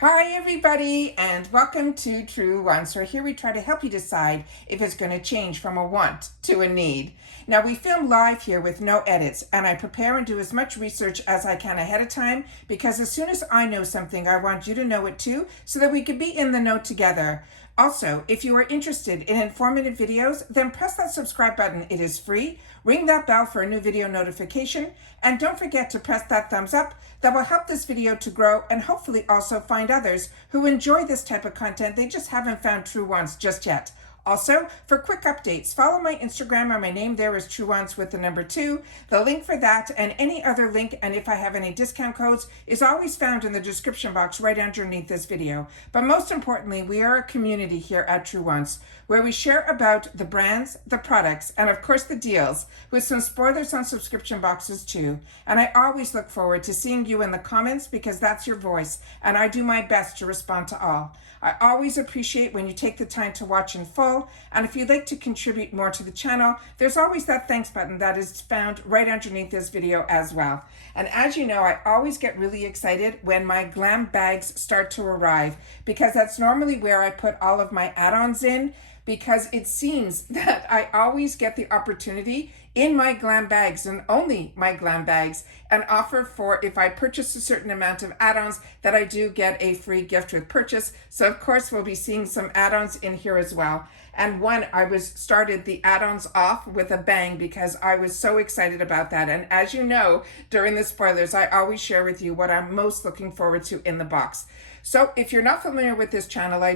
Hi everybody, and welcome to Truewants, where here we try to help you decide if it's going to change from a want to a need. Now we film live here with no edits, and I prepare and do as much research as I can ahead of time, because as soon as I know something, I want you to know it too, so that we can be in the know together. Also, if you are interested in informative videos, then press that subscribe button. It is free. Ring that bell for a new video notification, and don't forget to press that thumbs up. That will help this video to grow and hopefully also find others who enjoy this type of content. They just haven't found Truewants just yet. Also, for quick updates, follow my Instagram, or my name there is Truewants with the number 2. The link for that and any other link, and if I have any discount codes, is always found in the description box right underneath this video. But most importantly, we are a community here at Truewants, where we share about the brands, the products, and of course the deals, with some spoilers on subscription boxes too. And I always look forward to seeing you in the comments, because that's your voice, and I do my best to respond to all. I always appreciate when you take the time to watch in full, and if you'd like to contribute more to the channel, there's always that thanks button that is found right underneath this video as well. And as you know, I always get really excited when my glam bags start to arrive, because that's normally where I put all of my add-ons in, because it seems that I always get the opportunity in my glam bags, and only my glam bags, an offer for if I purchase a certain amount of add-ons that I do get a free gift with purchase. So of course we'll be seeing some add-ons in here as well. And I started the add-ons off with a bang, because I was so excited about that. And as you know, during the spoilers, I always share with you what I'm most looking forward to in the box. So if you're not familiar with this channel, I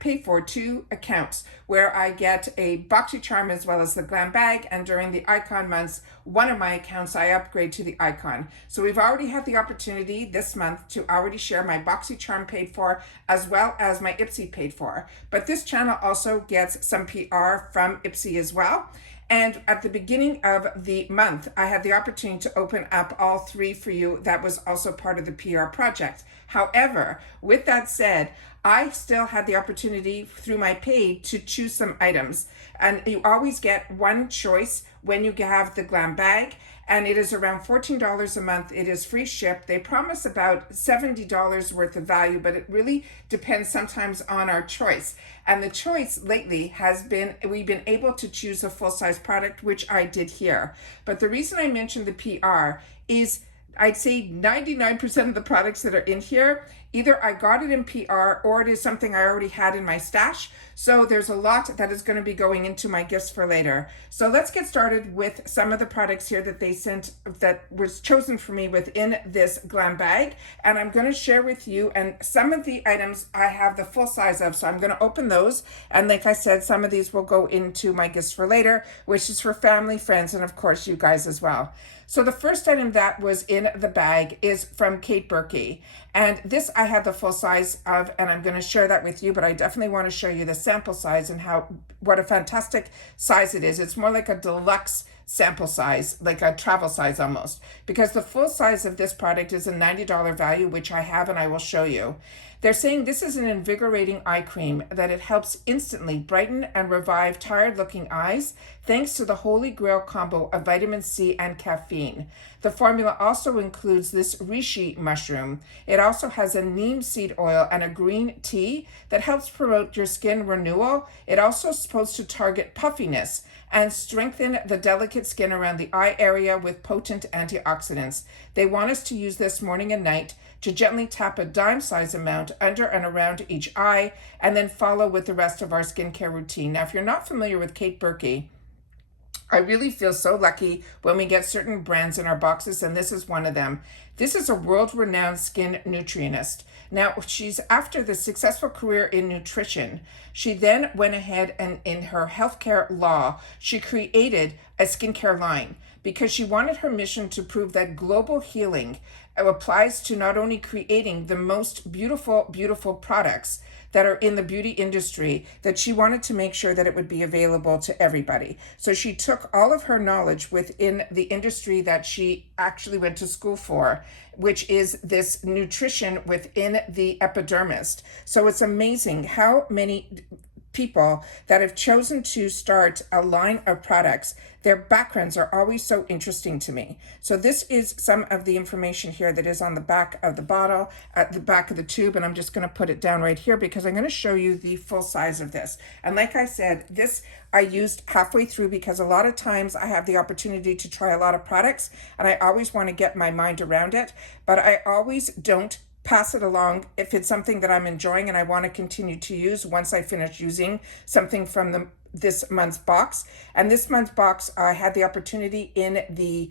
pay for 2 accounts where I get a BoxyCharm as well as the GlamBag, and during the icon months, one of my accounts I upgrade to the icon. So we've already had the opportunity this month to already share my BoxyCharm paid for as well as my IPSY paid for. But this channel also gets some PR from IPSY as well. And at the beginning of the month, I had the opportunity to open up all 3 for you. That was also part of the PR project. However, with that said, I still had the opportunity through my paid to choose some items. And you always get one choice when you have the glam bag, and it is around $14 a month. It is free ship. They promise about $70 worth of value, but it really depends sometimes on our choice. And the choice lately has been, we've been able to choose a full-size product, which I did here. But the reason I mentioned the PR is I'd say 99% of the products that are in here, either I got it in PR or it is something I already had in my stash. So there's a lot that is going to be going into my gifts for later. So let's get started with some of the products here that they sent, that was chosen for me within this glam bag. And I'm going to share with you, and some of the items I have the full size of, so I'm going to open those. And like I said, some of these will go into my gifts for later, which is for family, friends, and of course you guys as well. So the first item that was in the bag is from Kate Berkey. And this I have the full size of, and I'm going to share that with you, but I definitely want to show you the sample size and what a fantastic size it is. It's more like a deluxe sample size, like a travel size almost, because the full size of this product is a $90 value, which I have and I will show you. They're saying this is an invigorating eye cream, that it helps instantly brighten and revive tired looking eyes thanks to the holy grail combo of vitamin C and caffeine. The formula also includes this reishi mushroom. It also has a neem seed oil and a green tea that helps promote your skin renewal. It also is supposed to target puffiness and strengthen the delicate skin around the eye area with potent antioxidants. They want us to use this morning and night to gently tap a dime size amount under and around each eye, and then follow with the rest of our skincare routine. Now, if you're not familiar with Kate Berkey, I really feel so lucky when we get certain brands in our boxes, and this is one of them. This is a world-renowned skin nutritionist. Now, she's after the successful career in nutrition. She then went ahead and in her healthcare law, she created a skincare line, because she wanted her mission to prove that global healing applies to not only creating the most beautiful, beautiful products that are in the beauty industry, that she wanted to make sure that it would be available to everybody. So she took all of her knowledge within the industry that she actually went to school for, which is this nutrition within the epidermis. So it's amazing how many people that have chosen to start a line of products, their backgrounds are always so interesting to me. So this is some of the information here that is on the back of the bottle, at the back of the tube, and I'm just going to put it down right here because I'm going to show you the full size of this. And like I said, this I used halfway through because a lot of times I have the opportunity to try a lot of products and I always want to get my mind around it, but I always don't pass it along if it's something that I'm enjoying and I want to continue to use once I finish using something from this month's box. And this month's box, I had the opportunity in the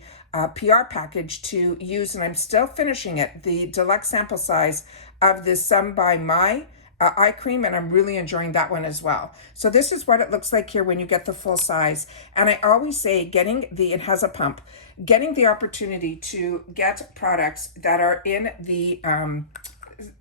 PR package to use, and I'm still finishing it, the deluxe sample size of this Some by My eye cream, and I'm really enjoying that one as well. So this is what it looks like here when you get the full size. And I always say it has a pump, getting the opportunity to get products that are in the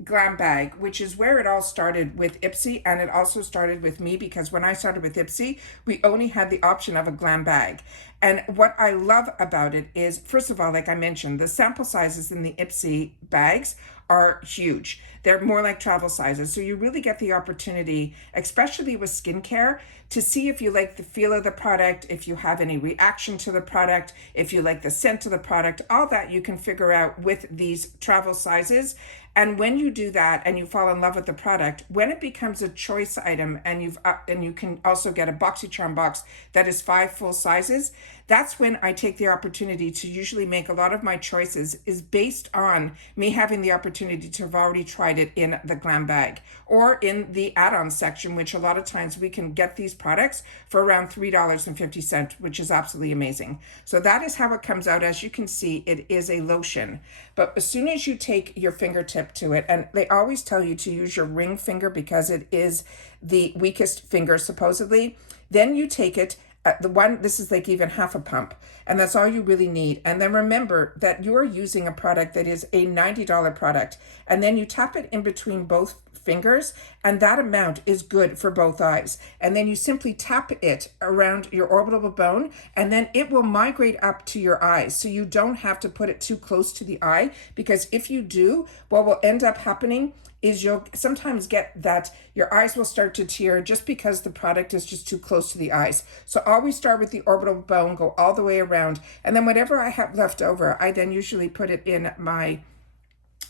GlamBag, which is where it all started with IPSY, and it also started with me because when I started with IPSY, we only had the option of a GlamBag. And what I love about it is, first of all, like I mentioned, the sample sizes in the IPSY bags are huge. They're more like travel sizes. So you really get the opportunity, especially with skincare, to see if you like the feel of the product, if you have any reaction to the product, if you like the scent of the product, all that you can figure out with these travel sizes. And when you do that and you fall in love with the product, when it becomes a choice item and you can also get a BoxyCharm box that is 5 full sizes, that's when I take the opportunity to usually make a lot of my choices is based on me having the opportunity to have already tried it in the GlamBag or in the add-ons section, which a lot of times we can get these products for around $3.50, which is absolutely amazing. So that is how it comes out. As you can see, it is a lotion. But as soon as you take your fingertip to it, and they always tell you to use your ring finger because it is the weakest finger supposedly, then you take it, this is like even half a pump, and that's all you really need. And then remember that you're using a product that is a $90 product, and then you tap it in between both fingers, and that amount is good for both eyes. And then you simply tap it around your orbital bone, and then it will migrate up to your eyes. So you don't have to put it too close to the eye, because if you do, what will end up happening is you'll sometimes get that your eyes will start to tear just because the product is just too close to the eyes. So always start with the orbital bone, go all the way around, and then whatever I have left over, I then usually put it in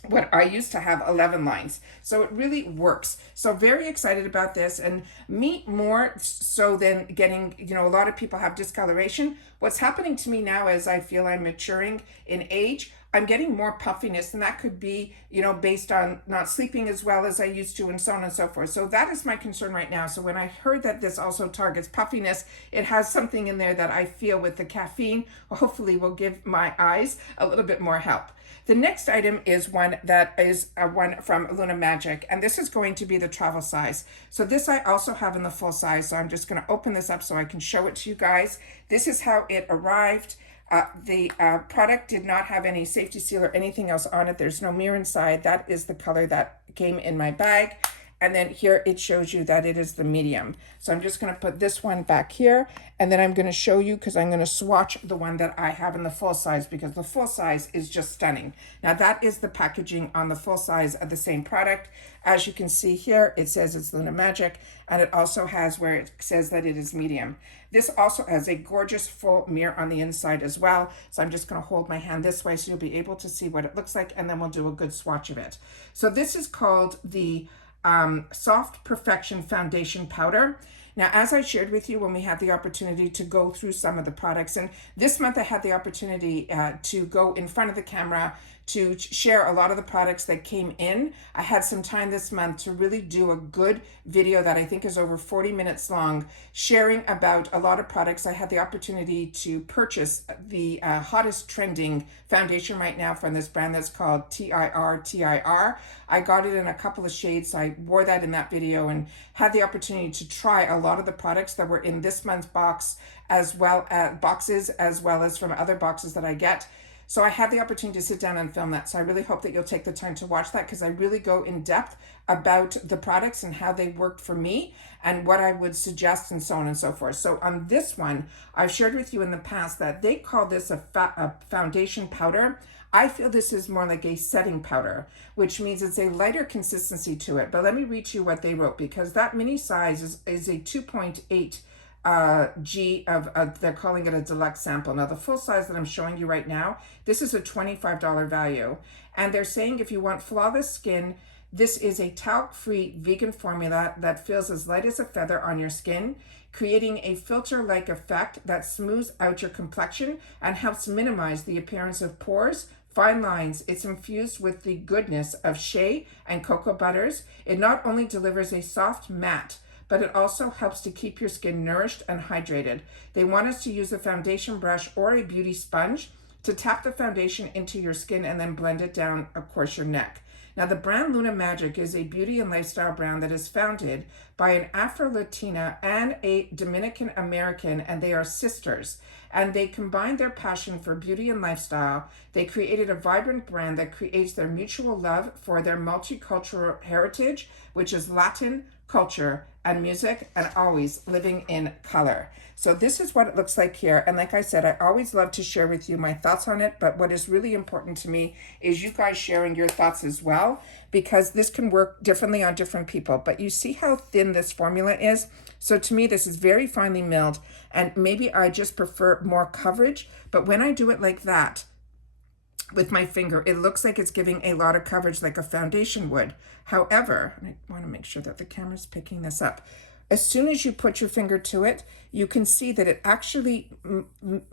what I used to have 11 lines. So it really works. So very excited about this, and me more so than getting, a lot of people have discoloration. What's happening to me now is I feel I'm maturing in age. I'm getting more puffiness, and that could be, based on not sleeping as well as I used to and so on and so forth. So that is my concern right now. So when I heard that this also targets puffiness, it has something in there that I feel with the caffeine, hopefully will give my eyes a little bit more help. The next item is one that is one from Luna Magic, and this is going to be the travel size. So this I also have in the full size, so I'm just going to open this up so I can show it to you guys. This is how it arrived. The product did not have any safety seal or anything else on it. There's no mirror inside. That is the color that came in my bag. And then here it shows you that it is the medium. So I'm just going to put this one back here, and then I'm going to show you, because I'm going to swatch the one that I have in the full size, because the full size is just stunning. Now that is the packaging on the full size of the same product. As you can see here, it says it's Luna Magic, and it also has where it says that it is medium. This also has a gorgeous full mirror on the inside as well. So I'm just going to hold my hand this way so you'll be able to see what it looks like, and then we'll do a good swatch of it. So this is called the Soft Perfection Foundation Powder. Now, as I shared with you when we had the opportunity to go through some of the products, and this month I had the opportunity to go in front of the camera to share a lot of the products that came in. I had some time this month to really do a good video that I think is over 40 minutes long, sharing about a lot of products. I had the opportunity to purchase the hottest trending foundation right now from this brand that's called TIR. I got it in a couple of shades. So I wore that in that video and had the opportunity to try a lot of the products that were in this month's box, as well as boxes, as well as from other boxes that I get. So I had the opportunity to sit down and film that. So I really hope that you'll take the time to watch that, because I really go in depth about the products and how they worked for me and what I would suggest and so on and so forth. So on this one, I've shared with you in the past that they call this a foundation powder. I feel this is more like a setting powder, which means it's a lighter consistency to it. But let me read you what they wrote, because that mini size is a 2.8 G of they're calling it a deluxe sample. Now the full size that I'm showing you right now, this is a $25 value. And they're saying if you want flawless skin, this is a talc-free vegan formula that feels as light as a feather on your skin, creating a filter-like effect that smooths out your complexion and helps minimize the appearance of pores, fine lines. It's infused with the goodness of shea and cocoa butters. It not only delivers a soft matte, but it also helps to keep your skin nourished and hydrated. They want us to use a foundation brush or a beauty sponge to tap the foundation into your skin and then blend it down, of course, your neck. Now, the brand Luna Magic is a beauty and lifestyle brand that is founded by an Afro-Latina and a Dominican American, and they are sisters. And they combined their passion for beauty and lifestyle. They created a vibrant brand that creates their mutual love for their multicultural heritage, which is Latin culture and music, and always living in color. So this is what it looks like here. And like I said, I always love to share with you my thoughts on it. But what is really important to me is you guys sharing your thoughts as well, because this can work differently on different people. But you see how thin this formula is? So to me, this is very finely milled, and maybe I just prefer more coverage. But when I do it like that, with my finger, it looks like it's giving a lot of coverage like a foundation would. However, and I want to make sure that the camera's picking this up. As soon as you put your finger to it, you can see that it actually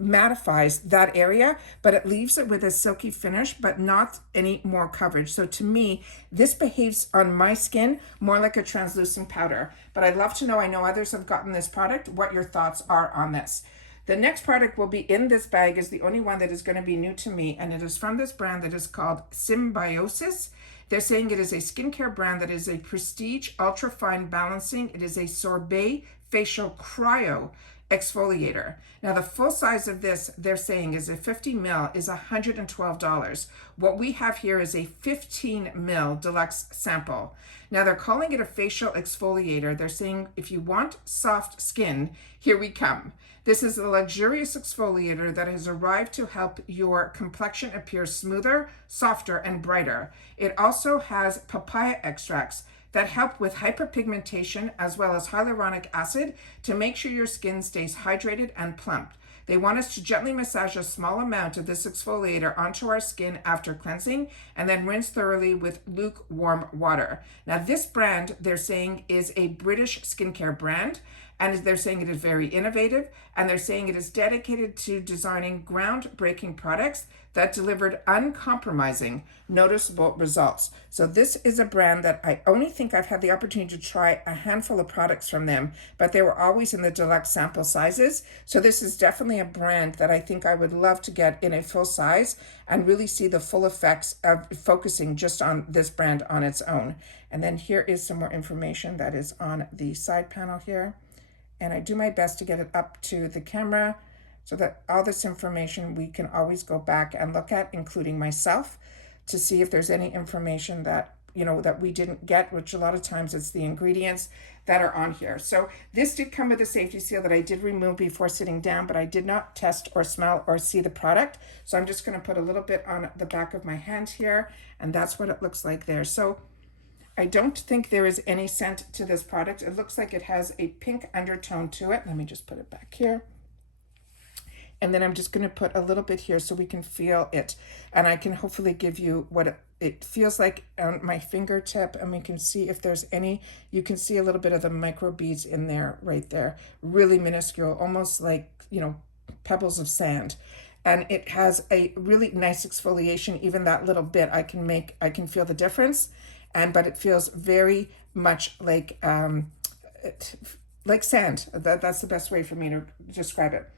mattifies that area, but it leaves it with a silky finish, but not any more coverage. So to me, this behaves on my skin more like a translucent powder. But I'd love to know, I know others have gotten this product, what your thoughts are on this. The next product will be in this bag, is the only one that is going to be new to me, and it is from this brand that is called Symbiosis. They're saying it is a skincare brand that is a prestige ultra fine balancing. It is a sorbet facial cryo exfoliator. Now the full size of this, they're saying, is a 50 ml is $112. What we have here is a 15 ml deluxe sample. Now they're calling it a facial exfoliator. They're saying if you want soft skin, here we come. This is a luxurious exfoliator that has arrived to help your complexion appear smoother, softer, and brighter. It also has papaya extracts that help with hyperpigmentation as well as hyaluronic acid to make sure your skin stays hydrated and plump. They want us to gently massage a small amount of this exfoliator onto our skin after cleansing and then rinse thoroughly with lukewarm water. Now this brand, they're saying, is a British skincare brand, and they're saying it is very innovative, and they're saying it is dedicated to designing groundbreaking products that delivered uncompromising, noticeable results. So this is a brand that I only think I've had the opportunity to try a handful of products from them, but they were always in the deluxe sample sizes. So this is definitely a brand that I think I would love to get in a full size and really see the full effects of focusing just on this brand on its own. And then here is some more information that is on the side panel here. And I do my best to get it up to the camera so that all this information we can always go back and look at, including myself, to see if there's any information that, you know, that we didn't get, which a lot of times it's the ingredients that are on here. So this did come with a safety seal that I did remove before sitting down, but I did not test or smell or see the product. So I'm just going to put a little bit on the back of my hand here, and that's what it looks like there. So I don't think there is any scent to this product. It looks like it has a pink undertone to it. Let me just put it back here. And then I'm just going to put a little bit here so we can feel it. And I can hopefully give you what it feels like on my fingertip. And we can see if there's any, you can see a little bit of the micro beads in there, right there. Really minuscule, almost like, you know, pebbles of sand. And it has a really nice exfoliation. Even that little bit, I can feel the difference. But it feels very much like sand. That's the best way for me to describe it.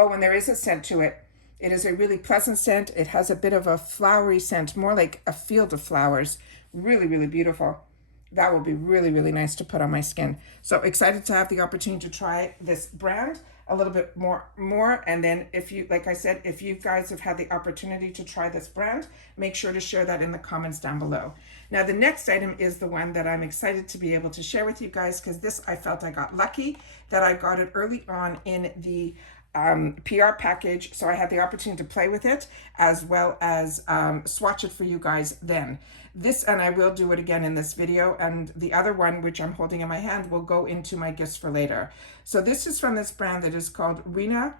Oh, and there is a scent to it. It is a really pleasant scent. It has a bit of a flowery scent, more like a field of flowers. Really, really beautiful. That will be really, really nice to put on my skin. So excited to have the opportunity to try this brand a little bit more. And then if you, like I said, if you guys have had the opportunity to try this brand, make sure to share that in the comments down below. Now, the next item is the one that I'm excited to be able to share with you guys, because this, I felt I got lucky that I got it early on in the PR package, so I had the opportunity to play with it as well as swatch it for you guys then. This, and I will do it again in this video, and the other one, which I'm holding in my hand, will go into my gifts for later. So this is from this brand that is called Rena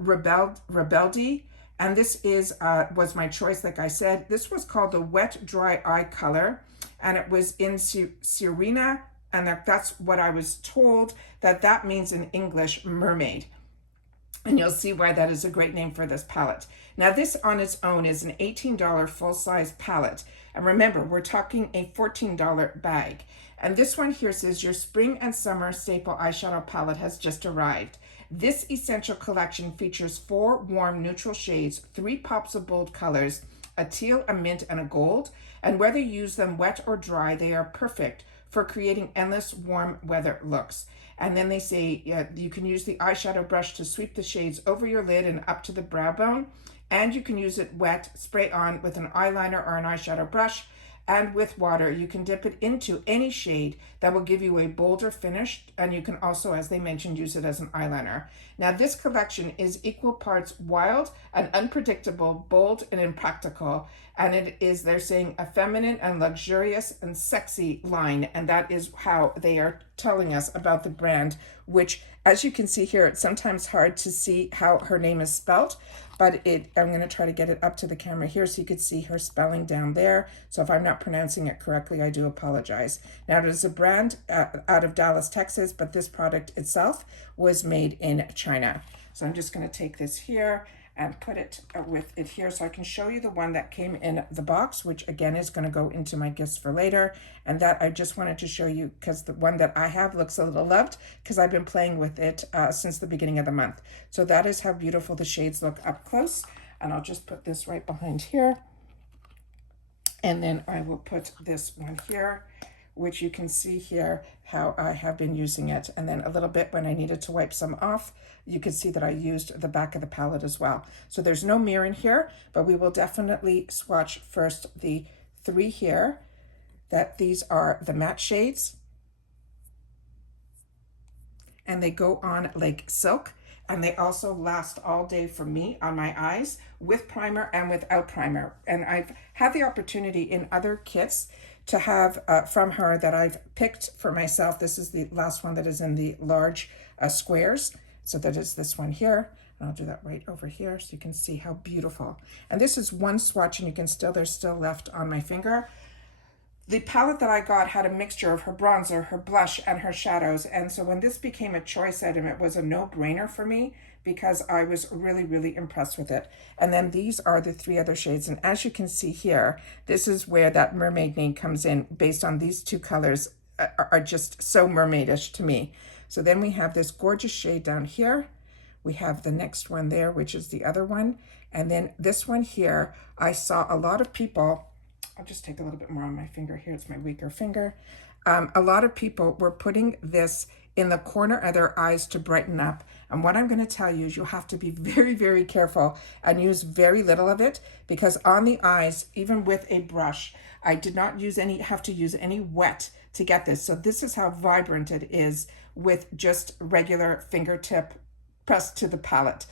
Rebeldi, and this is was my choice. Like I said, this was called the Wet Dry Eye color, and it was in Sirena, and that's what I was told that means in English mermaid. And you'll see why that is a great name for this palette. Now this on its own is an $18 full-size palette. And remember, we're talking a $14 bag. And this one here says your spring and summer staple eyeshadow palette has just arrived. This essential collection features 4 warm neutral shades, 3 pops of bold colors, a teal, a mint, and a gold. And whether you use them wet or dry, they are perfect for creating endless warm weather looks. And then they say you can use the eyeshadow brush to sweep the shades over your lid and up to the brow bone. And you can use it wet, spray on with an eyeliner or an eyeshadow brush. And with water, you can dip it into any shade that will give you a bolder finish. And you can also, as they mentioned, use it as an eyeliner. Now, this collection is equal parts wild and unpredictable, bold and impractical. And it is, they're saying, a feminine and luxurious and sexy line. And that is how they are telling us about the brand, which, as you can see here, it's sometimes hard to see how her name is spelled. But I'm going to try to get it up to the camera here so you could see her spelling down there. So if I'm not pronouncing it correctly, I do apologize. Now, it is a brand out of Dallas, Texas, but this product itself was made in China. So I'm just going to take this here and put it with it here so I can show you the one that came in the box, which again is going to go into my gifts for later. And that I just wanted to show you because the one that I have looks a little loved because I've been playing with it since the beginning of the month. So that is how beautiful the shades look up close. And I'll just put this right behind here. And then I will put this one here, which you can see here how I have been using it. And then a little bit when I needed to wipe some off, you can see that I used the back of the palette as well. So there's no mirror in here, but we will definitely swatch first the 3 here, that these are the matte shades. And they go on like silk. And they also last all day for me on my eyes with primer and without primer. And I've had the opportunity in other kits to have from her that I've picked for myself. This is the last one that is in the large squares. So that is this one here. And I'll do that right over here so you can see how beautiful. And this is one swatch and you can still, there's still left on my finger. The palette that I got had a mixture of her bronzer, her blush, and her shadows. And so when this became a choice item, it was a no-brainer for me because I was really, really impressed with it. And then these are the 3 other shades. And as you can see here, this is where that mermaid name comes in based on these 2 colors are just so mermaidish to me. So then we have this gorgeous shade down here. We have the next one there, which is the other one. And then this one here, I saw a lot of people, I'll just take a little bit more on my finger here. It's my weaker finger. A lot of people were putting this in the corner of their eyes to brighten up. And what I'm going to tell you is you have to be very, very careful and use very little of it because on the eyes, even with a brush, I did not have to use any wet to get this. So this is how vibrant it is with just regular fingertip pressed to the palette.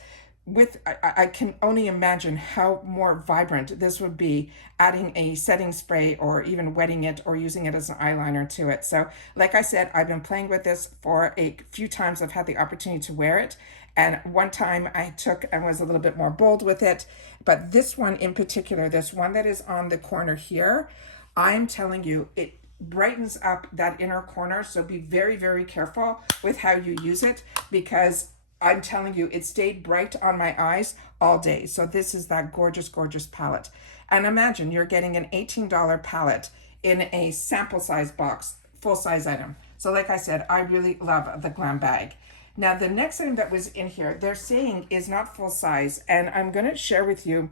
I can only imagine how more vibrant this would be adding a setting spray or even wetting it or using it as an eyeliner to it. So like I said, I've been playing with this for a few times. I've had the opportunity to wear it. And one time I took and was a little bit more bold with it. But this one in particular, this one that is on the corner here, I'm telling you, it brightens up that inner corner. So be very, very careful with how you use it because I'm telling you, it stayed bright on my eyes all day. So this is that gorgeous, gorgeous palette. And imagine you're getting an $18 palette in a sample size box, full size item. So like I said, I really love the GlamBag. Now the next item that was in here, they're saying is not full size. And I'm gonna share with you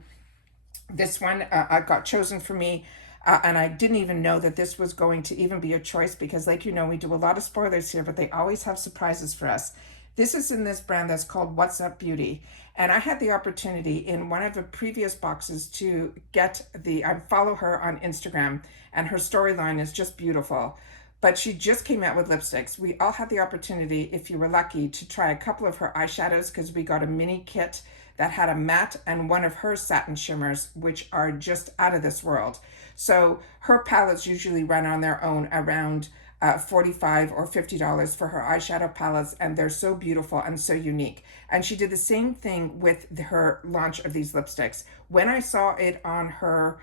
this one I got chosen for me. And I didn't even know that this was going to even be a choice because like you know, we do a lot of spoilers here, but they always have surprises for us. This is in this brand that's called What's Up Beauty. And I had the opportunity in one of the previous boxes to get I follow her on Instagram and her storyline is just beautiful. but she just came out with lipsticks. We all had the opportunity, if you were lucky, to try a couple of her eyeshadows because we got a mini kit that had a matte and one of her satin shimmers, which are just out of this world. So her palettes usually run on their own around $45 or $50 for her eyeshadow palettes, and they're so beautiful and so unique. And she did the same thing with her launch of these lipsticks. When I saw it on her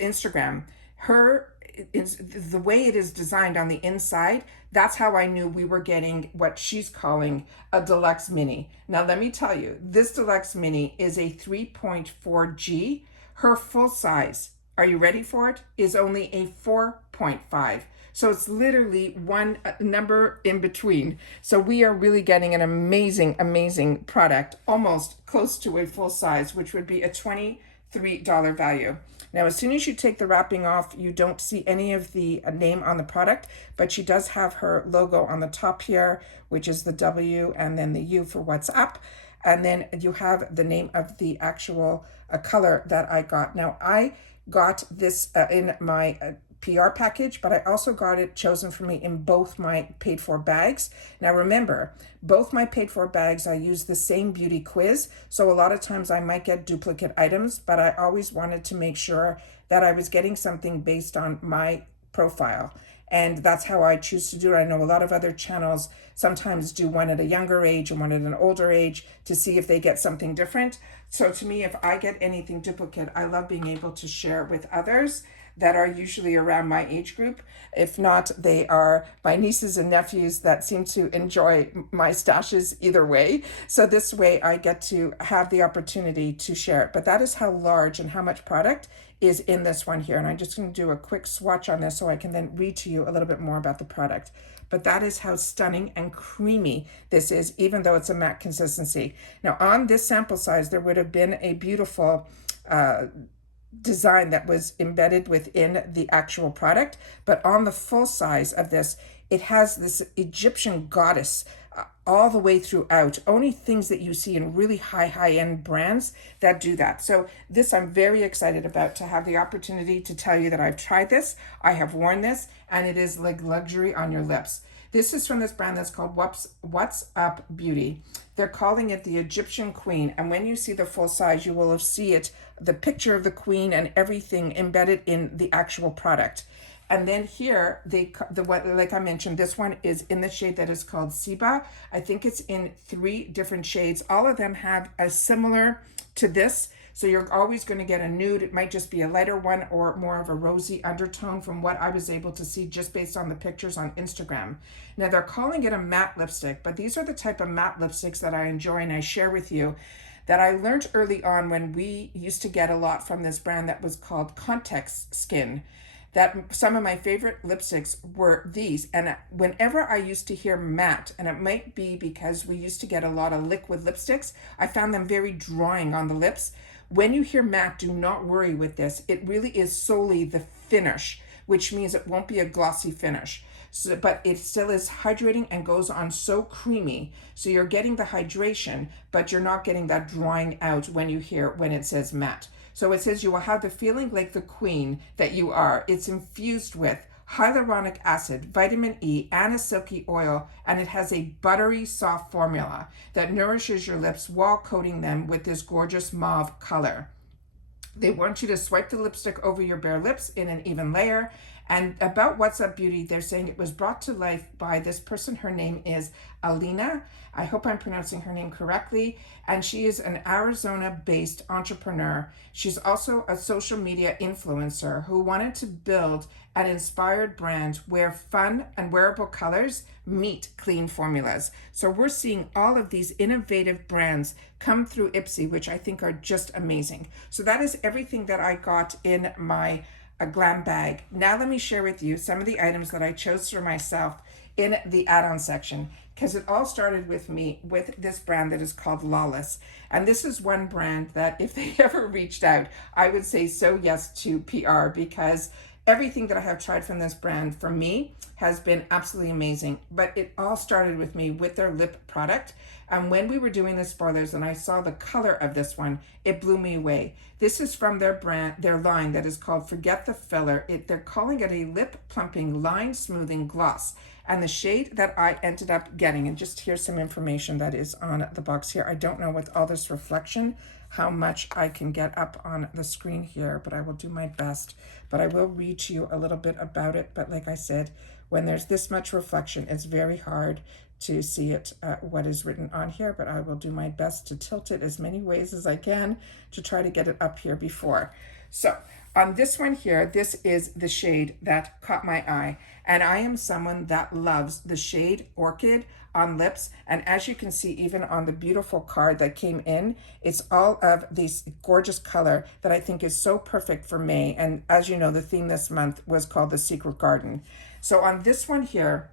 Instagram, the way it is designed on the inside, that's how I knew we were getting what she's calling a deluxe mini. Now let me tell you, this deluxe mini is a 3.4G. Her full size, are you ready for it, is only a 4.5. So it's literally one number in between. So we are really getting an amazing, amazing product, almost close to a full size, which would be a $23 value. Now, as soon as you take the wrapping off, you don't see any of the name on the product, but she does have her logo on the top here, which is the W and then the U for WhatsApp. And then you have the name of the actual color that I got. Now, I got this in my PR package, but I also got it chosen for me in both my paid for bags. Now remember, both my paid for bags, I use the same beauty quiz. So a lot of times I might get duplicate items, but I always wanted to make sure that I was getting something based on my profile. And that's how I choose to do it. I know a lot of other channels sometimes do one at a younger age and one at an older age to see if they get something different. So to me, if I get anything duplicate, I love being able to share it with others that are usually around my age group. If not, they are my nieces and nephews that seem to enjoy my stashes either way. So this way I get to have the opportunity to share it. But that is how large and how much product is in this one here. And I'm just going to do a quick swatch on this so I can then read to you a little bit more about the product. But that is how stunning and creamy this is, even though it's a matte consistency. Now on this sample size, there would have been a beautiful design that was embedded within the actual product, but on the full size of this, it has this Egyptian goddess all the way throughout. Only things that you see in really high-end brands that do that. So this I'm very excited about, to have the opportunity to tell you that I've tried this, I have worn this, and it is like luxury on your lips. This is from this brand that's called What's Up Beauty. They're calling it the Egyptian Queen. And when you see the full size, you will see it, the picture of the queen and everything embedded in the actual product. And then here, like I mentioned, this one is in the shade that is called Siba. I think it's in 3 different shades. All of them have a similar to this. So you're always going to get a nude. It might just be a lighter one or more of a rosy undertone from what I was able to see just based on the pictures on Instagram. Now they're calling it a matte lipstick, but these are the type of matte lipsticks that I enjoy and I share with you, that I learned early on when we used to get a lot from this brand that was called Context Skin. That some of my favorite lipsticks were these. And whenever I used to hear matte, and it might be because we used to get a lot of liquid lipsticks, I found them very drawing on the lips. When you hear matte, do not worry with this. It really is solely the finish, which means it won't be a glossy finish. So, but it still is hydrating and goes on so creamy. So you're getting the hydration, but you're not getting that drying out when it says matte. So it says you will have the feeling like the queen that you are. It's infused with hyaluronic acid, vitamin E, and a silky oil, and it has a buttery soft formula that nourishes your lips while coating them with this gorgeous mauve color. They want you to swipe the lipstick over your bare lips in an even layer. And about What's Up Beauty, they're saying it was brought to life by this person. Her name is Alina. I hope I'm pronouncing her name correctly. And she is an Arizona-based entrepreneur. She's also a social media influencer who wanted to build an inspired brand where fun and wearable colors meet clean formulas. So we're seeing all of these innovative brands come through IPSY, which I think are just amazing. So that is everything that I got in my GlamBag. Now let me share with you some of the items that I chose for myself in the add-on section, because it all started with me with this brand that is called Lawless. And this is one brand that if they ever reached out, I would say so yes to PR, because Everything that I have tried from this brand, for me, has been absolutely amazing. But it all started with me with their lip product. And when we were doing the spoilers and I saw the color of this one, it blew me away. This is from their brand, their line that is called Forget the Filler. They're calling it a lip plumping line smoothing gloss. And the shade that I ended up getting, and just here's some information that is on the box here. I don't know with all this reflection how much I can get up on the screen here, but I will do my best. But I will read to you a little bit about it. But like I said, when there's this much reflection, it's very hard to see it, what is written on here, but I will do my best to tilt it as many ways as I can to try to get it up here before. So on this one here, this is the shade that caught my eye. And I am someone that loves the shade Orchid on lips. And as you can see, even on the beautiful card that came in, it's all of this gorgeous color that I think is so perfect for May. And as you know, the theme this month was called The Secret Garden. So on this one here,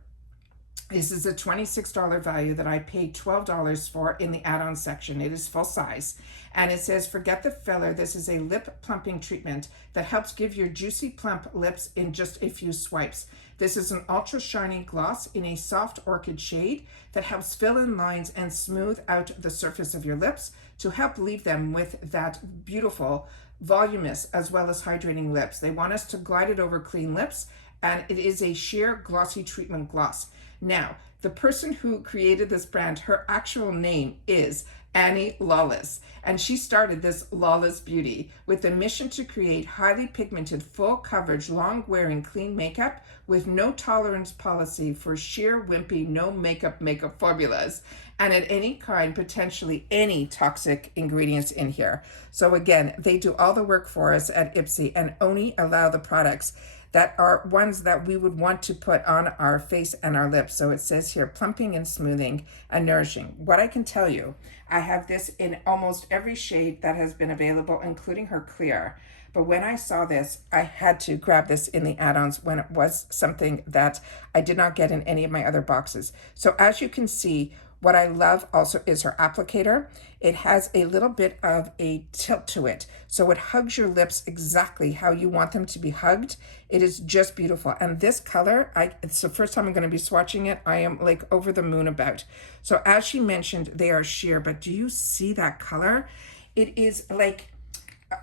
this is a $26 value that I paid $12 for in the add-on section. It is full size. And it says, Forget the Filler. This is a lip plumping treatment that helps give your juicy plump lips in just a few swipes. This is an ultra shiny gloss in a soft orchid shade that helps fill in lines and smooth out the surface of your lips to help leave them with that beautiful, voluminous, as well as hydrating lips. They want us to glide it over clean lips, and it is a sheer glossy treatment gloss. Now, the person who created this brand, her actual name is Annie Lawless, and she started this Lawless Beauty with the mission to create highly pigmented, full coverage, long-wearing, clean makeup with no tolerance policy for sheer wimpy, no makeup formulas, and at any kind, potentially any toxic ingredients in here. So again, they do all the work for us at IPSY and only allow the products that are ones that we would want to put on our face and our lips. So it says here, plumping and smoothing and nourishing. What I can tell you, I have this in almost every shade that has been available, including her clear. But when I saw this, I had to grab this in the add-ons when it was something that I did not get in any of my other boxes. So as you can see, what I love also is her applicator. It has a little bit of a tilt to it. So it hugs your lips exactly how you want them to be hugged. It is just beautiful. And this color, it's the first time I'm going to be swatching it. I am like over the moon about. So as she mentioned, they are sheer, but do you see that color? It is like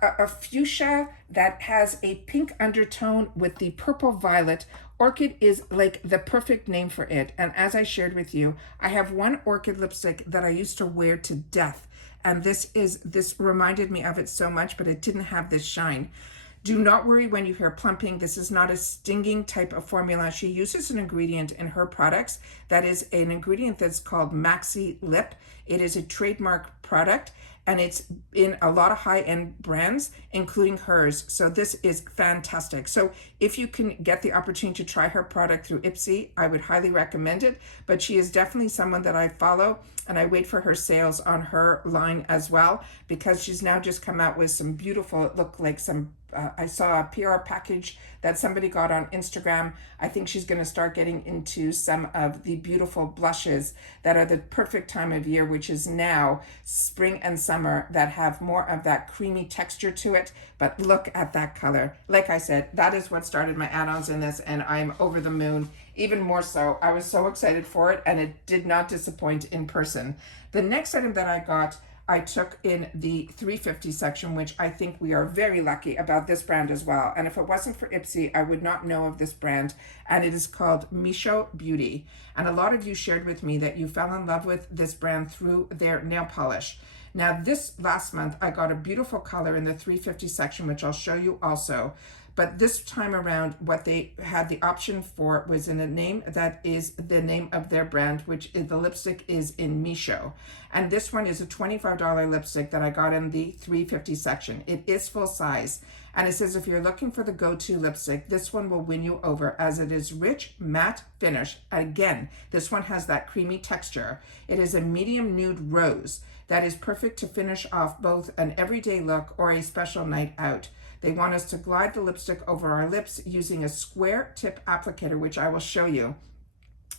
a fuchsia that has a pink undertone with the purple violet. Orchid is like the perfect name for it. And as I shared with you, I have one orchid lipstick that I used to wear to death. And this reminded me of it so much, but it didn't have this shine. Do not worry when you hear plumping. This is not a stinging type of formula. She uses an ingredient in her products that is an ingredient that's called Maxi Lip. It is a trademark product, and it's in a lot of high-end brands, including hers. So this is fantastic. So if you can get the opportunity to try her product through IPSY, I would highly recommend it. But she is definitely someone that I follow, and I wait for her sales on her line as well, because she's now just come out with some beautiful, it looked like some I saw a PR package that somebody got on Instagram. I think she's going to start getting into some of the beautiful blushes that are the perfect time of year, which is now spring and summer, that have more of that creamy texture to it. But look at that color. Like I said, that is what started my add-ons in this, and I'm over the moon. Even more so, I was so excited for it, and it did not disappoint in person. The next item that I got, I took in the $3.50 section, which I think we are very lucky about this brand as well. And if it wasn't for IPSY, I would not know of this brand. And it is called Misho Beauty. And a lot of you shared with me that you fell in love with this brand through their nail polish. Now, this last month, I got a beautiful color in the $3.50 section, which I'll show you also. But this time around, what they had the option for was in a name that is the name of their brand, which is, the lipstick is in Misho. And this one is a $25 lipstick that I got in the $3.50 section. It is full size. And it says if you're looking for the go-to lipstick, this one will win you over, as it is rich, matte finish. Again, this one has that creamy texture. It is a medium nude rose that is perfect to finish off both an everyday look or a special night out. They want us to glide the lipstick over our lips using a square tip applicator, which I will show you.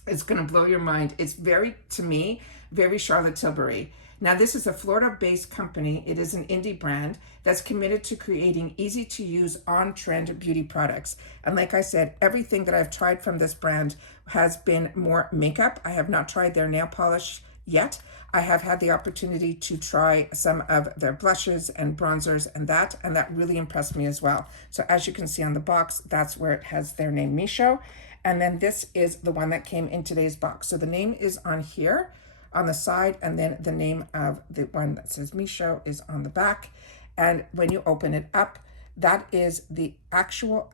It's going to blow your mind. It's very, to me, very Charlotte Tilbury. Now, this is a Florida-based company. It is an indie brand that's committed to creating easy-to-use, on-trend beauty products. And like I said, everything that I've tried from this brand has been more makeup. I have not tried their nail polish yet. I have had the opportunity to try some of their blushes and bronzers and that really impressed me as well. So as you can see on the box, that's where it has their name, Micho. And then this is the one that came in today's box. So the name is on here on the side, and then the name of the one that says Micho is on the back. And when you open it up, that is the actual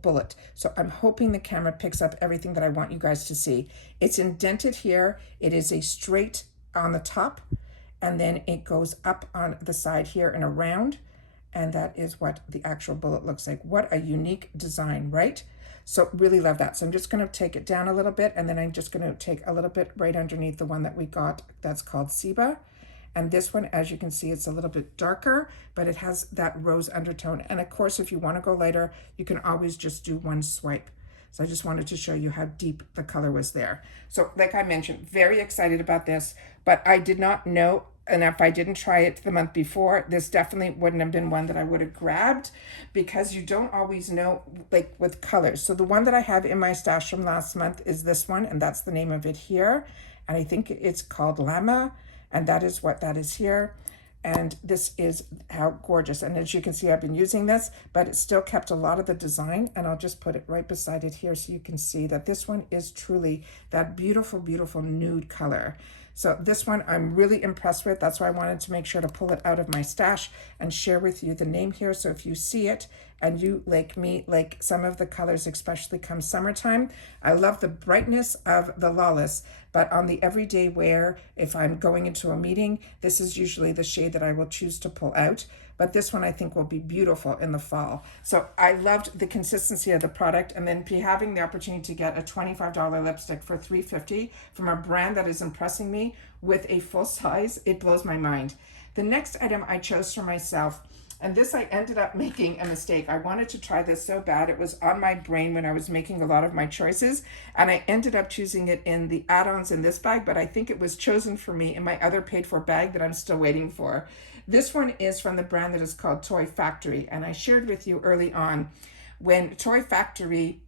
bullet. So I'm hoping the camera picks up everything that I want you guys to see. It's indented here. It is a straight on the top, and then it goes up on the side here in a round. And that is what the actual bullet looks like. What a unique design, right? So really love that. So I'm just going to take it down a little bit, and then I'm just going to take a little bit right underneath the one that we got that's called Seba. And this one, as you can see, it's a little bit darker, but it has that rose undertone. And of course, if you want to go lighter, you can always just do one swipe. So I just wanted to show you how deep the color was there. So like I mentioned, very excited about this, but I did not know, and if I didn't try it the month before, this definitely wouldn't have been one that I would have grabbed, because you don't always know, like with colors. So the one that I have in my stash from last month is this one, and that's the name of it here. And I think it's called Llama. And that is what that is here. And this is how gorgeous. And as you can see, I've been using this, but it still kept a lot of the design. And I'll just put it right beside it here so you can see that this one is truly that beautiful, beautiful nude color. So this one I'm really impressed with. That's why I wanted to make sure to pull it out of my stash and share with you the name here. So if you see it and you, like me, like some of the colors, especially come summertime, I love the brightness of the Lawless, but on the everyday wear, if I'm going into a meeting, this is usually the shade that I will choose to pull out. But this one I think will be beautiful in the fall. So I loved the consistency of the product, and then having the opportunity to get a $25 lipstick for $3.50 from a brand that is impressing me with a full size, it blows my mind. The next item I chose for myself, and this I ended up making a mistake. I wanted to try this so bad. It was on my brain when I was making a lot of my choices, and I ended up choosing it in the add-ons in this bag, but I think it was chosen for me in my other paid-for bag that I'm still waiting for. This one is from the brand that is called Toy Factory, and I shared with you early on when Toy Factory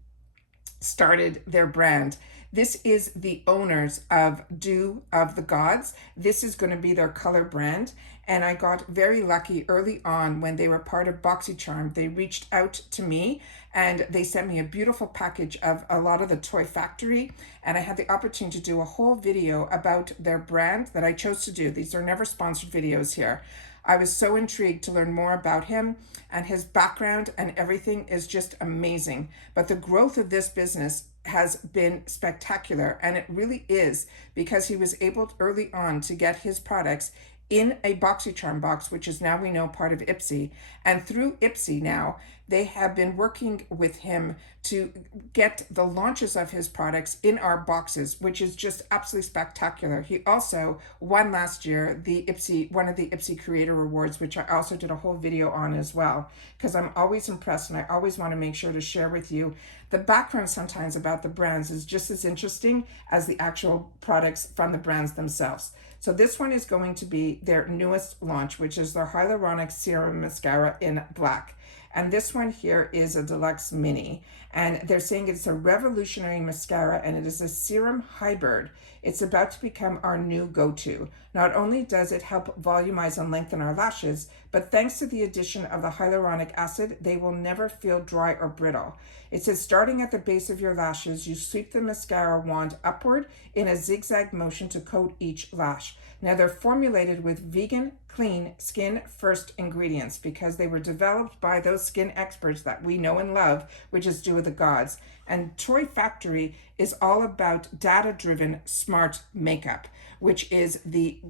started their brand. This is the owners of Dew of the Gods. This is going to be their color brand. And I got very lucky early on when they were part of BoxyCharm. They reached out to me and they sent me a beautiful package of a lot of the Toy Factory. And I had the opportunity to do a whole video about their brand that I chose to do. These are never sponsored videos here. I was so intrigued to learn more about him, and his background and everything is just amazing. But the growth of this business has been spectacular, and it really is because he was able early on to get his products in a BoxyCharm box, which is now we know part of IPSY. And through IPSY now, they have been working with him to get the launches of his products in our boxes, which is just absolutely spectacular. He also won last year the IPSY, one of the IPSY Creator Awards, which I also did a whole video on as well, because I'm always impressed and I always want to make sure to share with you the background sometimes about the brands is just as interesting as the actual products from the brands themselves. So this one is going to be their newest launch, which is their Hyaluronic Serum Mascara in black. And this one here is a deluxe mini. And they're saying it's a revolutionary mascara and it is a serum hybrid. It's about to become our new go-to. Not only does it help volumize and lengthen our lashes, but thanks to the addition of the hyaluronic acid, they will never feel dry or brittle. It says starting at the base of your lashes, you sweep the mascara wand upward in a zigzag motion to coat each lash. Now they're formulated with vegan, clean, skin-first ingredients because they were developed by those skin experts that we know and love, which is Dew of the Gods. And Toy Factory is all about data-driven smart makeup, which is the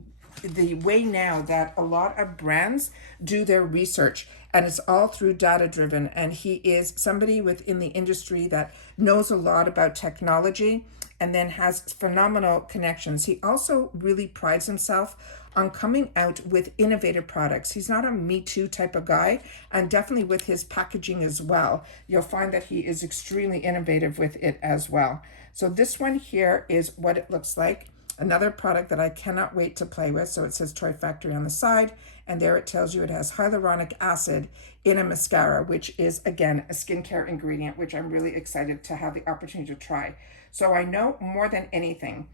way now that a lot of brands do their research, and it's all through data driven. And he is somebody within the industry that knows a lot about technology and then has phenomenal connections. He also really prides himself on coming out with innovative products. He's not a Me Too type of guy, and definitely with his packaging as well. You'll find that he is extremely innovative with it as well. So this one here is what it looks like. Another product that I cannot wait to play with. So it says Toy Factory on the side, and there it tells you it has hyaluronic acid in a mascara, which is, again, a skincare ingredient, which I'm really excited to have the opportunity to try. So I know more than anything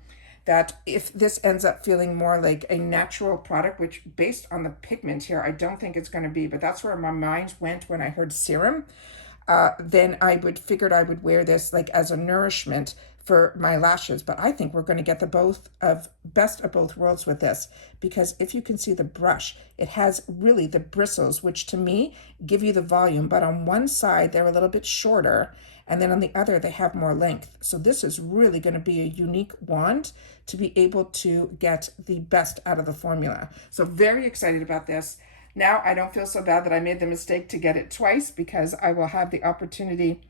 that if this ends up feeling more like a natural product, which based on the pigment here, I don't think it's going to be, but that's where my mind went when I heard serum. Then I figured I would wear this like as a nourishment for my lashes. But I think we're going to get the best of both worlds with this, because if you can see the brush, it has really the bristles, which to me give you the volume, but on one side they're a little bit shorter, and then on the other they have more length. So this is really going to be a unique wand to be able to get the best out of the formula. So very excited about this. Now I don't feel so bad that I made the mistake to get it twice, because I will have the opportunity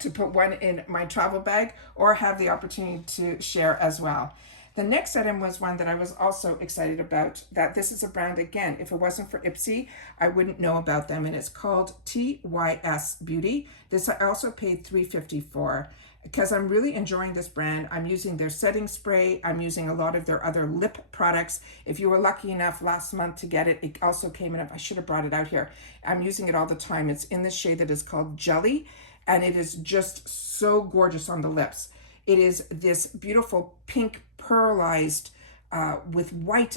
to put one in my travel bag or have the opportunity to share as well. The next item was one that I was also excited about, that this is a brand, again, if it wasn't for IPSY, I wouldn't know about them, and it's called TYS Beauty. This I also paid $3.50 for, because I'm really enjoying this brand. I'm using their setting spray. I'm using a lot of their other lip products. If you were lucky enough last month to get it, it also came in, I should have brought it out here. I'm using it all the time. It's in this shade that is called Jelly, and it is just so gorgeous on the lips. It is this beautiful pink pearlized with white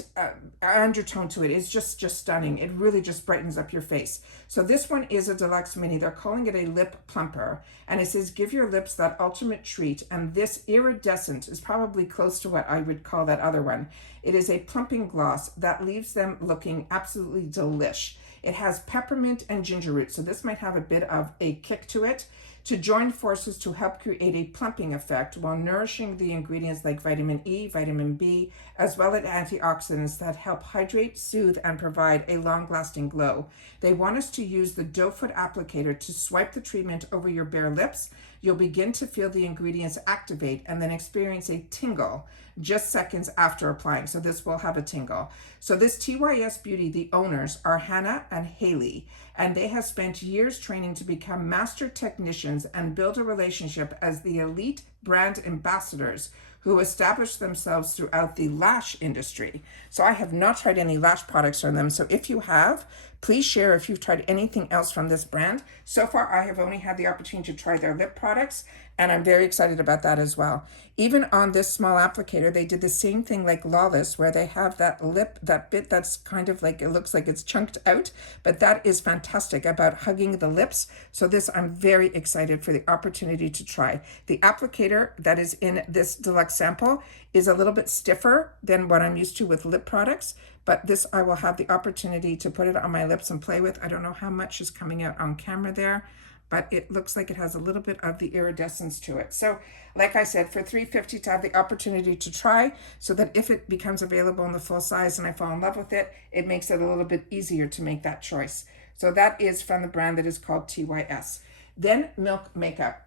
undertone to it. It's just stunning. It really just brightens up your face. So this one is a deluxe mini. They're calling it a lip plumper, and it says give your lips that ultimate treat. And this iridescent is probably close to what I would call that other one. It is a plumping gloss that leaves them looking absolutely delish. It has peppermint and ginger root, so this might have a bit of a kick to it, to join forces to help create a plumping effect while nourishing the ingredients like vitamin E, vitamin B, as well as antioxidants that help hydrate, soothe, and provide a long-lasting glow. They want us to use the doe foot applicator to swipe the treatment over your bare lips. You'll begin to feel the ingredients activate and then experience a tingle just seconds after applying. So this will have a tingle. So this TYS Beauty, the owners are Hannah and Haley, and they have spent years training to become master technicians and build a relationship as the elite brand ambassadors who establish themselves throughout the lash industry. So I have not tried any lash products from them. So if you have, please share if you've tried anything else from this brand. So far, I have only had the opportunity to try their lip products, and I'm very excited about that as well. Even on this small applicator, they did the same thing like Lawless, where they have that lip, that bit that's kind of like, it looks like it's chunked out, but that is fantastic about hugging the lips. So this, I'm very excited for the opportunity to try. The applicator that is in this deluxe sample is a little bit stiffer than what I'm used to with lip products, but this I will have the opportunity to put it on my lips and play with. I don't know how much is coming out on camera there, but it looks like it has a little bit of the iridescence to it. So like I said, for $3.50 to have the opportunity to try, so that if it becomes available in the full size and I fall in love with it, it makes it a little bit easier to make that choice. So that is from the brand that is called TYS. Then Milk Makeup.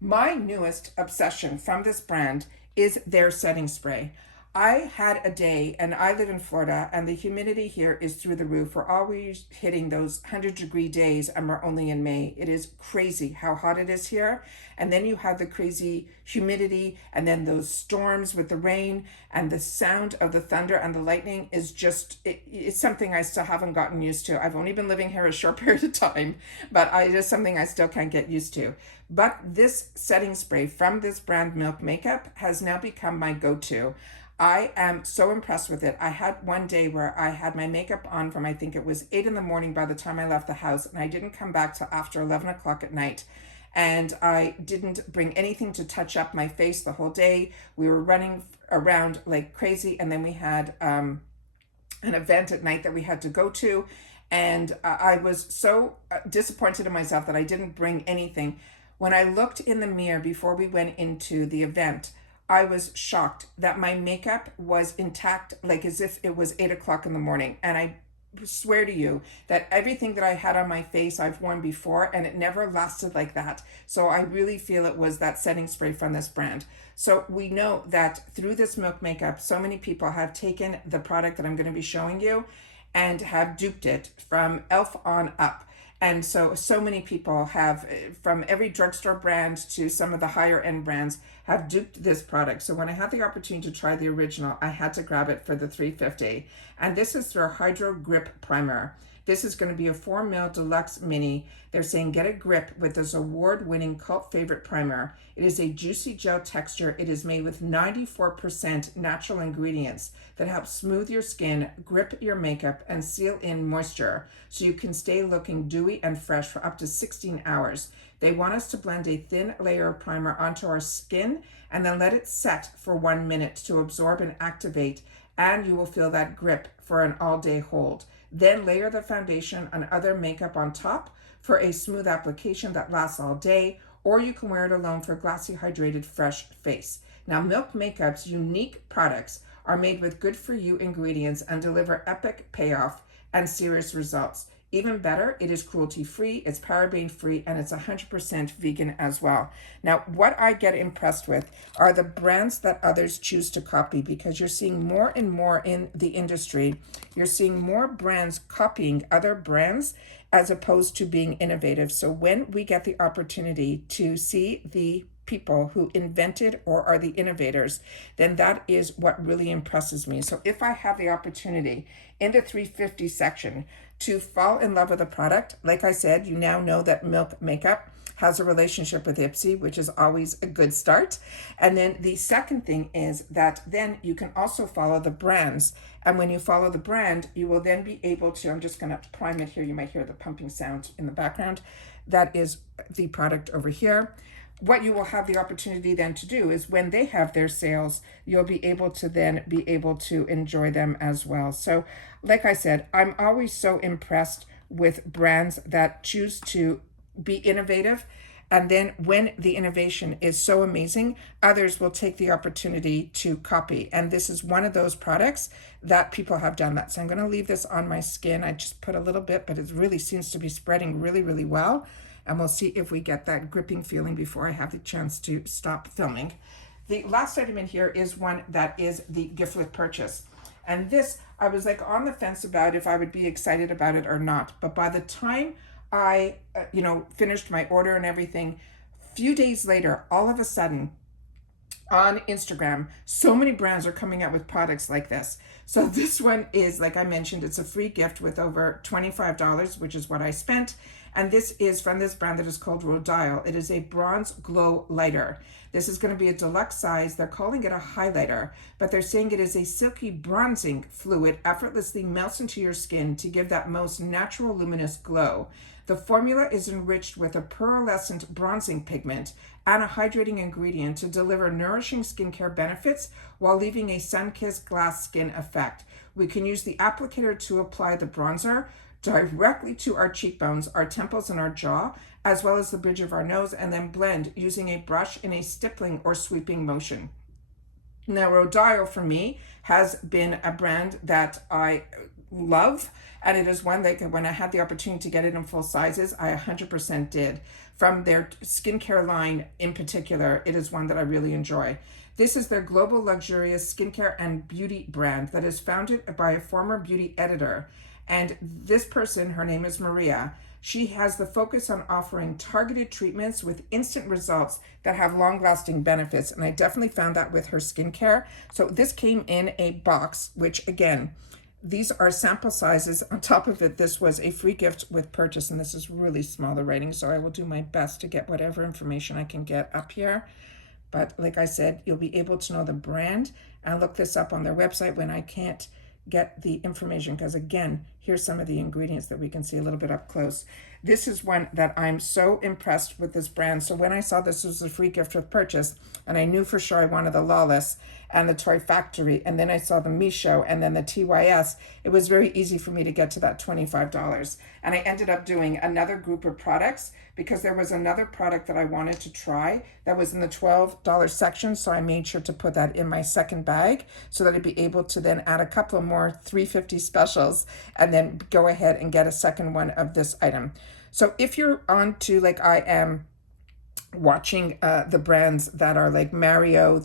My newest obsession from this brand is their setting spray. I had a day, and I live in Florida, and the humidity here is through the roof. We're always hitting those 100-degree days, and we're only in May. It is crazy how hot it is here. And then you have the crazy humidity, and then those storms with the rain, and the sound of the thunder and the lightning is just, it's something I still haven't gotten used to. I've only been living here a short period of time, but it is something I still can't get used to. But this setting spray from this brand, Milk Makeup, has now become my go-to. I am so impressed with it. I had one day where I had my makeup on from, I think it was 8 in the morning by the time I left the house, and I didn't come back till after 11 o'clock at night. And I didn't bring anything to touch up my face the whole day. We were running around like crazy, and then we had an event at night that we had to go to, and I was so disappointed in myself that I didn't bring anything. When I looked in the mirror before we went into the event, I was shocked that my makeup was intact, like as if it was 8 o'clock in the morning. And I swear to you that everything that I had on my face I've worn before, and it never lasted like that. So I really feel it was that setting spray from this brand. So we know that through this Milk Makeup, so many people have taken the product that I'm going to be showing you and have duped it from e.l.f. on up. And so many people have, from every drugstore brand to some of the higher end brands, have duped this product. So when I had the opportunity to try the original, I had to grab it for the 350. And this is their Hydro Grip Primer. This is going to be a 4 mil deluxe mini. They're saying get a grip with this award-winning cult favorite primer. It is a juicy gel texture. It is made with 94% natural ingredients that help smooth your skin, grip your makeup, and seal in moisture so you can stay looking dewy and fresh for up to 16 hours. They want us to blend a thin layer of primer onto our skin and then let it set for 1 minute to absorb and activate, and you will feel that grip for an all-day hold. Then layer the foundation and other makeup on top for a smooth application that lasts all day, or you can wear it alone for a glassy, hydrated, fresh face. Now, Milk Makeup's unique products are made with good-for-you ingredients and deliver epic payoff and serious results. Even better, it is cruelty-free, it's paraben-free, and it's 100% vegan as well. Now, what I get impressed with are the brands that others choose to copy, because you're seeing more and more in the industry. You're seeing more brands copying other brands as opposed to being innovative. So when we get the opportunity to see the people who invented or are the innovators, then that is what really impresses me. So if I have the opportunity in the 350 section to fall in love with a product, like I said, you now know that Milk Makeup has a relationship with IPSY, which is always a good start. And then the second thing is that then you can also follow the brands. And when you follow the brand, you will then be able to, I'm just gonna prime it here. You might hear the pumping sound in the background. That is the product over here. What you will have the opportunity then to do is when they have their sales, you'll be able to then be able to enjoy them as well. So like I said, I'm always so impressed with brands that choose to be innovative. And then when the innovation is so amazing, others will take the opportunity to copy. And this is one of those products that people have done that. So I'm going to leave this on my skin. I just put a little bit, but it really seems to be spreading really, really well. And we'll see if we get that gripping feeling before I have the chance to stop filming. The last item in here is one that is the gift with purchase. And this, I was like on the fence about if I would be excited about it or not. But by the time I, finished my order and everything, few days later, all of a sudden, on Instagram, so many brands are coming out with products like this. So this one is, like I mentioned, it's a free gift with over $25, which is what I spent. And this is from this brand that is called Rodial. It is a bronze glow lighter. This is going to be a deluxe size. They're calling it a highlighter, but they're saying it is a silky bronzing fluid, effortlessly melts into your skin to give that most natural luminous glow. The formula is enriched with a pearlescent bronzing pigment and a hydrating ingredient to deliver nourishing skincare benefits while leaving a sun-kissed glass skin effect. We can use the applicator to apply the bronzer directly to our cheekbones, our temples, and our jaw, as well as the bridge of our nose, and then blend using a brush in a stippling or sweeping motion. Now, Rodial for me has been a brand that I love, and it is one that when I had the opportunity to get it in full sizes, I 100% did. From their skincare line in particular, it is one that I really enjoy. This is their global luxurious skincare and beauty brand that is founded by a former beauty editor. And this person, her name is Maria. She has the focus on offering targeted treatments with instant results that have long-lasting benefits. And I definitely found that with her skincare. So this came in a box, which again, these are sample sizes. On top of it, this was a free gift with purchase. And this is really small, the writing. So I will do my best to get whatever information I can get up here. But like I said, you'll be able to know the brand and look this up on their website when I can't get the information, because again, here's some of the ingredients that we can see a little bit up close. This is one that I'm so impressed with this brand. So when I saw this was a free gift with purchase, and I knew for sure I wanted the Lawless and the Toy Factory, and then I saw the Misho and then the TYS, it was very easy for me to get to that $25. And I ended up doing another group of products because there was another product that I wanted to try that was in the $12 section. So I made sure to put that in my second bag so that I'd be able to then add a couple of more 350 specials and then go ahead and get a second one of this item. So if you're on to, like I am, watching the brands that are like Mario,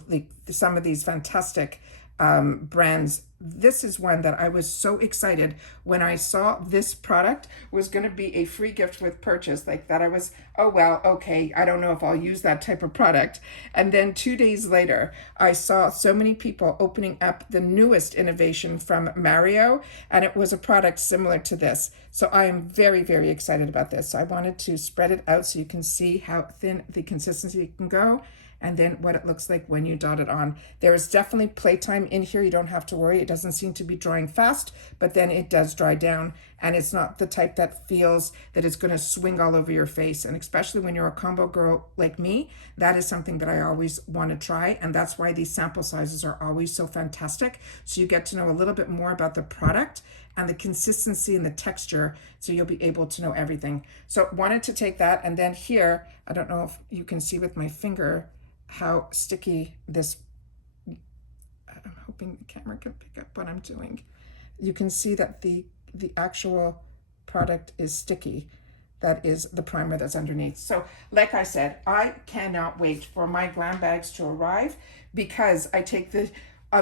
some of these fantastic brands this is one that I was so excited when I saw this product was going to be a free gift with purchase, like that. I was, oh, well, okay, I don't know if I'll use that type of product. And then 2 days later, I saw so many people opening up the newest innovation from Mario, and it was a product similar to this. So I am very, very excited about this. So I wanted to spread it out so you can see how thin the consistency can go, and then what it looks like when you dot it on. There is definitely playtime in here. You don't have to worry. It doesn't seem to be drying fast, but then it does dry down, and it's not the type that feels that it's going to swing all over your face. And especially when you're a combo girl like me, that is something that I always want to try, and that's why these sample sizes are always so fantastic. So you get to know a little bit more about the product and the consistency and the texture, so you'll be able to know everything. So wanted to take that, and then here, I don't know if you can see with my finger how sticky this, I'm hoping the camera can pick up what I'm doing. You can see that the actual product is sticky. That is the primer that's underneath. So like I said, I cannot wait for my GlamBags to arrive, because I take the,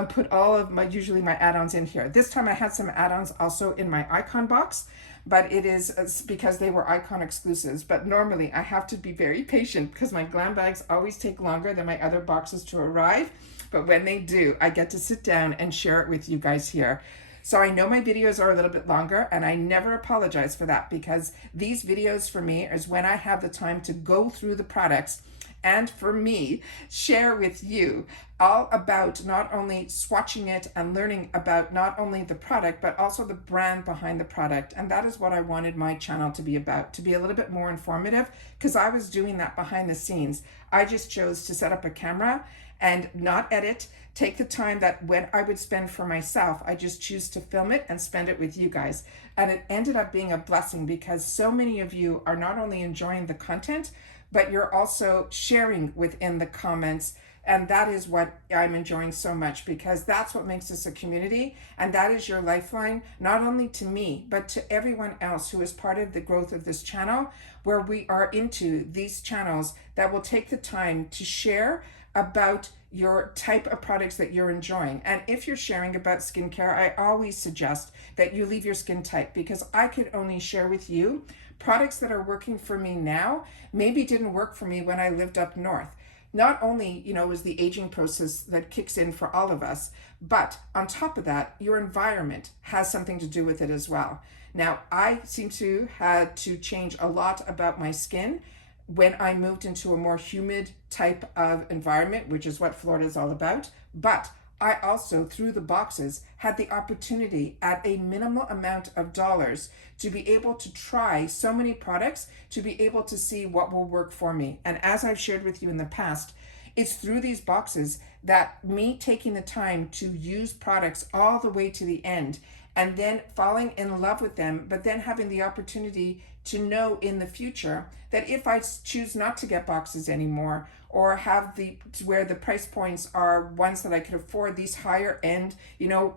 put all of my, usually my add-ons in here. This time I had some add-ons also in my icon box, but it's because they were icon exclusives. But normally I have to be very patient because my GlamBags always take longer than my other boxes to arrive. But when they do, I get to sit down and share it with you guys here. So I know my videos are a little bit longer, and I never apologize for that, because these videos for me is when I have the time to go through the products and, for me, share with you all about not only swatching it and learning about not only the product, but also the brand behind the product. And that is what I wanted my channel to be about, to be a little bit more informative, because I was doing that behind the scenes. I just chose to set up a camera and not edit, take the time that when I would spend for myself, I just choose to film it and spend it with you guys. And it ended up being a blessing, because so many of you are not only enjoying the content, but you're also sharing within the comments. And that is what I'm enjoying so much, because that's what makes us a community. And that is your lifeline, not only to me, but to everyone else who is part of the growth of this channel, where we are into these channels that will take the time to share about your type of products that you're enjoying. And if you're sharing about skincare, I always suggest that you leave your skin type, because I could only share with you products that are working for me now, maybe didn't work for me when I lived up north. Not only, is the aging process that kicks in for all of us, but on top of that, your environment has something to do with it as well. Now, I seem to had to change a lot about my skin when I moved into a more humid type of environment, which is what Florida is all about. But I also, through the boxes, had the opportunity at a minimal amount of dollars to be able to try so many products, to be able to see what will work for me. And as I've shared with you in the past, it's through these boxes that me taking the time to use products all the way to the end, and then falling in love with them, but then having the opportunity to know in the future that if I choose not to get boxes anymore, or have where the price points are ones that I could afford, these higher end,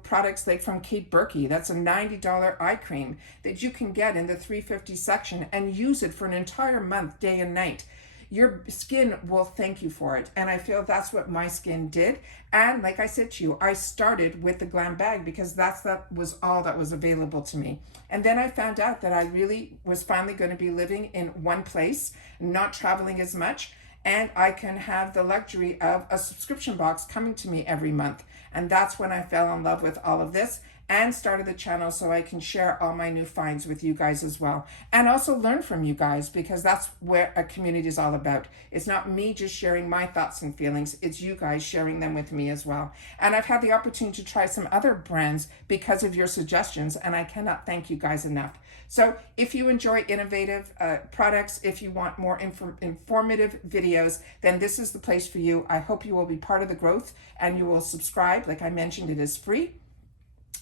products like from Kate Berkey, that's a $90 eye cream that you can get in the $350 section and use it for an entire month, day and night. Your skin will thank you for it. And I feel that's what my skin did. And like I said to you, I started with the GlamBag because that was all that was available to me. And then I found out that I really was finally going to be living in one place, not traveling as much. And I can have the luxury of a subscription box coming to me every month. And that's when I fell in love with all of this and started the channel so I can share all my new finds with you guys as well. And also learn from you guys, because that's where a community is all about. It's not me just sharing my thoughts and feelings, it's you guys sharing them with me as well. And I've had the opportunity to try some other brands because of your suggestions, and I cannot thank you guys enough. So if you enjoy innovative products, if you want more informative videos, then this is the place for you. I hope you will be part of the growth and you will subscribe. Like I mentioned, it is free.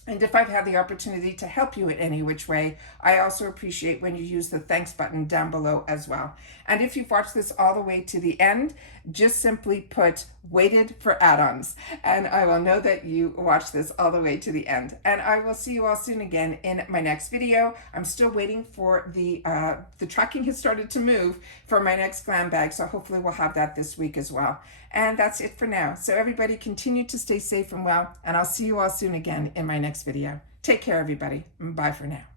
And if I've had the opportunity to help you in any which way, I also appreciate when you use the thanks button down below as well. And if you've watched this all the way to the end, just simply put waited for add-ons, and I will know that you watched this all the way to the end. And I will see you all soon again in my next video. I'm still waiting for the tracking has started to move for my next GlamBag, so hopefully we'll have that this week as well. And that's it for now. So everybody continue to stay safe and well, and I'll see you all soon again in my next video. Take care, everybody. Bye for now.